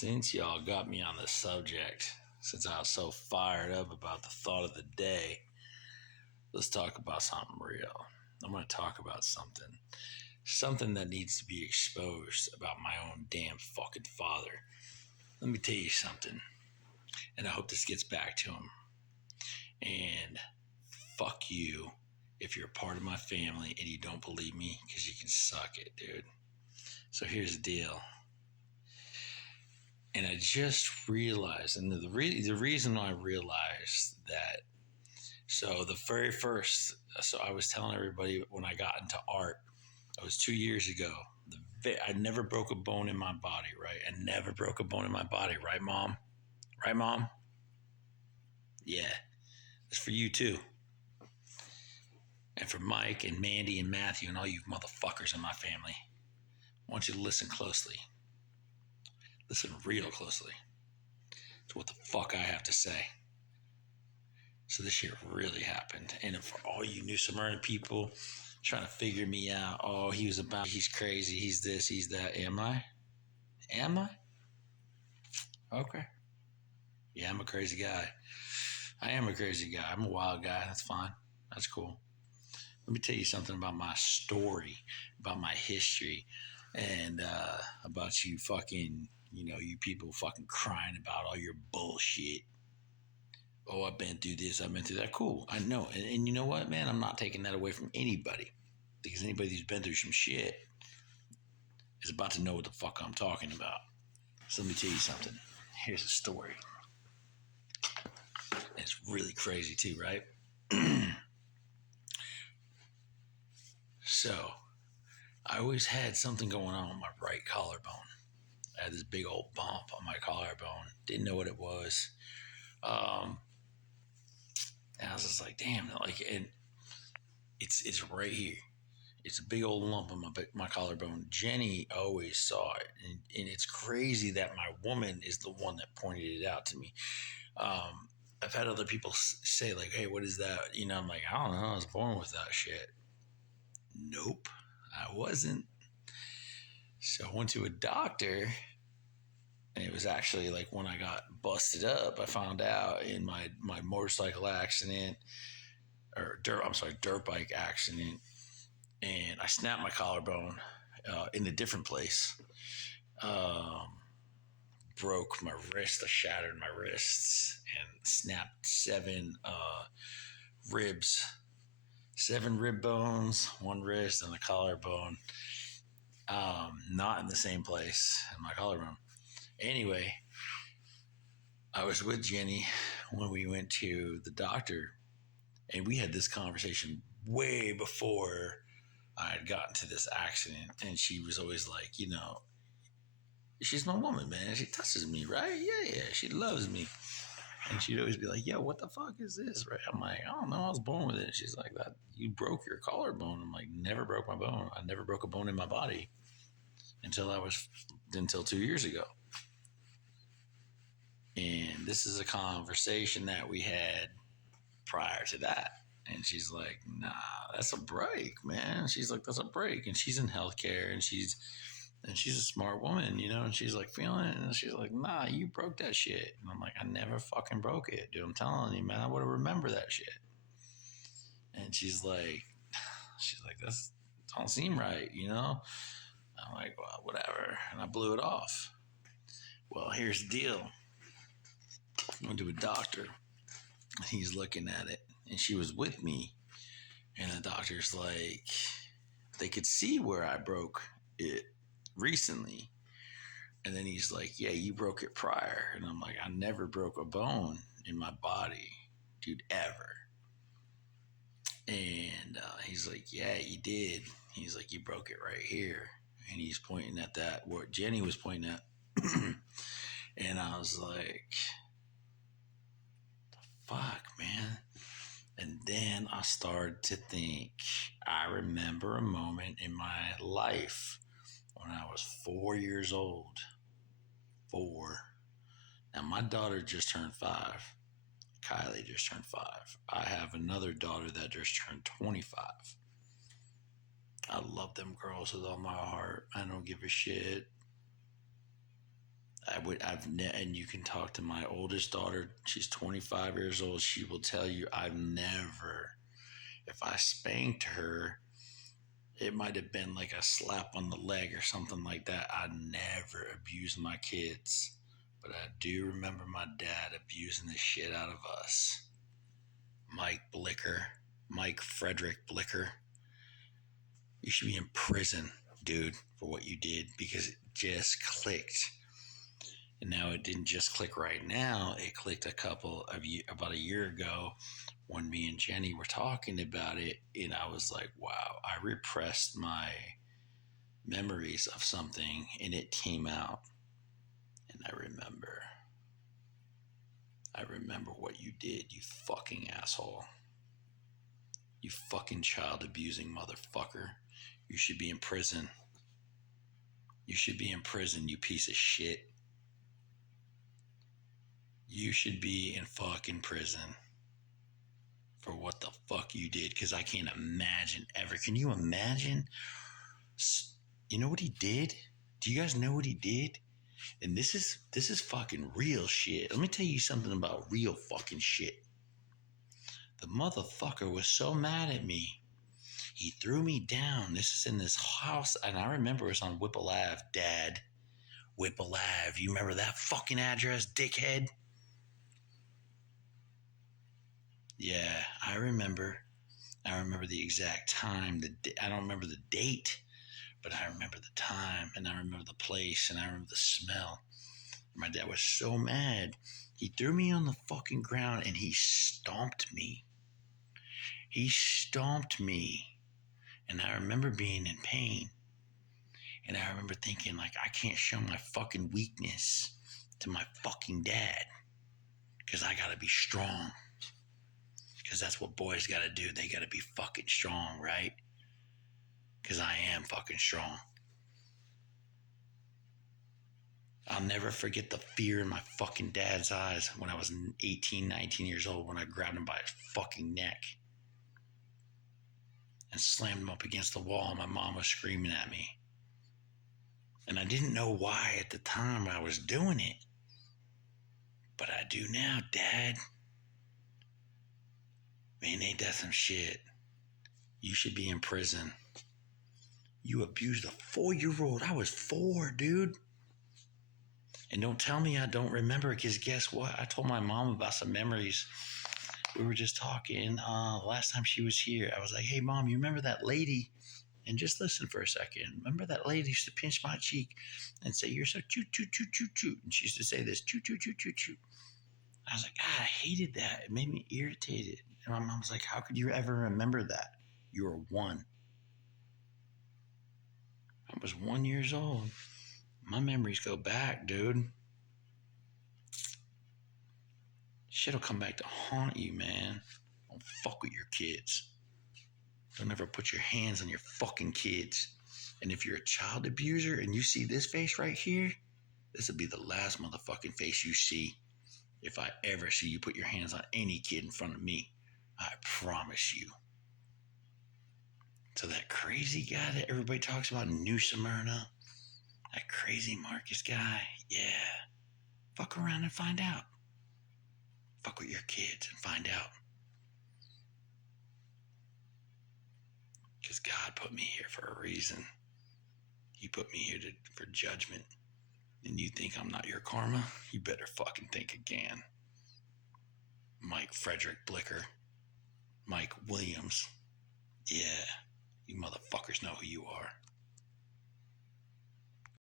Since y'all got me on the subject, since I was so fired up about the thought of the day, let's talk about something real. I'm going to talk about something that needs to be exposed about my own damn fucking father. Let me tell you something, and I hope this gets back to him. And fuck you if you're a part of my family and you don't believe me, because you can suck it, dude. So here's the deal. And I just realized, and the reason I realized that, so the very first, so I was telling everybody when I got into art, it was 2 years ago. I never broke a bone in my body, right? I never broke a bone in my body, right, Mom? Right, Mom? Yeah, it's for you too. And for Mike and Mandy and Matthew and all you motherfuckers in my family. I want you to listen closely. Listen real closely to what the fuck I have to say. So this shit really happened. And for all you New Smyrna people trying to figure me out, oh, he's crazy, he's this, he's that. Am I? Am I? Okay. Yeah, I'm a crazy guy. I am a crazy guy. I'm a wild guy. That's fine. That's cool. Let me tell you something about my story, about my history, and about you fucking, you people fucking crying about all your bullshit. Oh, I've been through this, I've been through that. Cool, I know. And you know what, man? I'm not taking that away from anybody, because anybody who's been through some shit is about to know what the fuck I'm talking about. So let me tell you something. Here's a story. It's really crazy too, right? So, I always had something going on with my right collarbone. I had this big old bump on my collarbone. Didn't know what it was. And I was just like, damn, and it's right here. It's a big old lump on my collarbone. Jenny always saw it, and it's crazy that my woman is the one that pointed it out to me. I've had other people say like, "Hey, what is that?" I'm like, I don't know. I was born with that shit. Nope, I wasn't. So I went to a doctor, and it was actually like when I got busted up, I found out in my motorcycle accident, or dirt bike accident, and I snapped my collarbone in a different place. Broke my wrist. I shattered my wrists and snapped seven ribs, 7 rib bones, one wrist, and a collarbone. Not in the same place in my collarbone. Anyway, I was with Jenny when we went to the doctor, and we had this conversation way before I had gotten to this accident. And she was always like, she's my woman, man. She touches me, right? Yeah. She loves me. And she'd always be like, yo, what the fuck is this, right? I'm like, I don't know. I was born with it. She's like, that you broke your collarbone. I'm like, never broke my bone. I never broke a bone in my body until 2 years ago. And this is a conversation that we had prior to that. And she's like, nah, that's a break, man. She's like, that's a break. And she's in healthcare, and she's a smart woman, and she's like feeling it. And she's like, nah, you broke that shit. And I'm like, I never fucking broke it, dude. I'm telling you, man, I would have remembered that shit. And she's like, that don't seem right, I'm like, well, whatever. And I blew it off. Well, here's the deal. I went to a doctor, and he's looking at it, and she was with me. And the doctor's like, they could see where I broke it recently. And then he's like, yeah, you broke it prior. And I'm like, I never broke a bone in my body, dude, ever. And he's like, yeah, you did. He's like, you broke it right here. And he's pointing at that, where Jenny was pointing at. And I was like, the fuck, man. And then I started to think, I remember a moment in my life when I was 4 years old. 4. Now, my daughter just turned 5. Kylie just turned 5. I have another daughter that just turned 25. I love them girls with all my heart. I don't give a shit. I and you can talk to my oldest daughter. She's 25 years old. She will tell you I've never, if I spanked her, it might have been like a slap on the leg or something like that. I never abused my kids. But I do remember my dad abusing the shit out of us. Mike Frederick Blicker. You should be in prison, dude, for what you did because it just clicked. And now it didn't just click right now. It clicked about a year ago when me and Jenny were talking about it. And I was like, wow, I repressed my memories of something and it came out. And I remember what you did, you fucking asshole. You fucking child abusing motherfucker. You should be in prison. You should be in prison, you piece of shit. You should be in fucking prison for what the fuck you did, because I can't imagine ever. Can you imagine? You know what he did? Do you guys know what he did? And this is fucking real shit. Let me tell you something about real fucking shit. The motherfucker was so mad at me. He threw me down. This is in this house, and I remember it was on Whipple Ave, Dad. Whipple Ave. You remember that fucking address, dickhead? Yeah, I remember. I remember the exact time. I don't remember the date, but I remember the time, and I remember the place, and I remember the smell. My dad was so mad. He threw me on the fucking ground, and he stomped me. He stomped me. And I remember being in pain. And I remember thinking, like, I can't show my fucking weakness to my fucking dad. Because I gotta be strong. Because that's what boys gotta do. They gotta be fucking strong, right? Because I am fucking strong. I'll never forget the fear in my fucking dad's eyes when I was 18, 19 years old when I grabbed him by his fucking neck and slammed him up against the wall. My mom was screaming at me. And I didn't know why at the time I was doing it. But I do now, Dad. Man, ain't that some shit? You should be in prison. You abused a 4-year-old. I was 4, dude. And don't tell me I don't remember, because guess what? I told my mom about some memories. We were just talking last time she was here. I was like, hey, Mom, you remember that lady? And just listen for a second. Remember that lady used to pinch my cheek and say, you're so choo, choo, choo, choo, choo. And she used to say this, choo, choo, choo, choo, choo. I was like, God, I hated that. It made me irritated. And my mom was like, how could you ever remember that? You were 1. I was 1 year old. My memories go back, dude. Shit'll come back to haunt you, man. Don't fuck with your kids. Don't ever put your hands on your fucking kids. And if you're a child abuser and you see this face right here, this will be the last motherfucking face you see. If I ever see you put your hands on any kid in front of me, I promise you. So that crazy guy that everybody talks about, New Smyrna, that crazy Marcus guy, yeah. Fuck around and find out. Fuck with your kids and find out. Because God put me here for a reason. He put me here for judgment. And you think I'm not your karma? You better fucking think again. Mike Frederick Blicker. Mike Williams. Yeah, you motherfucker.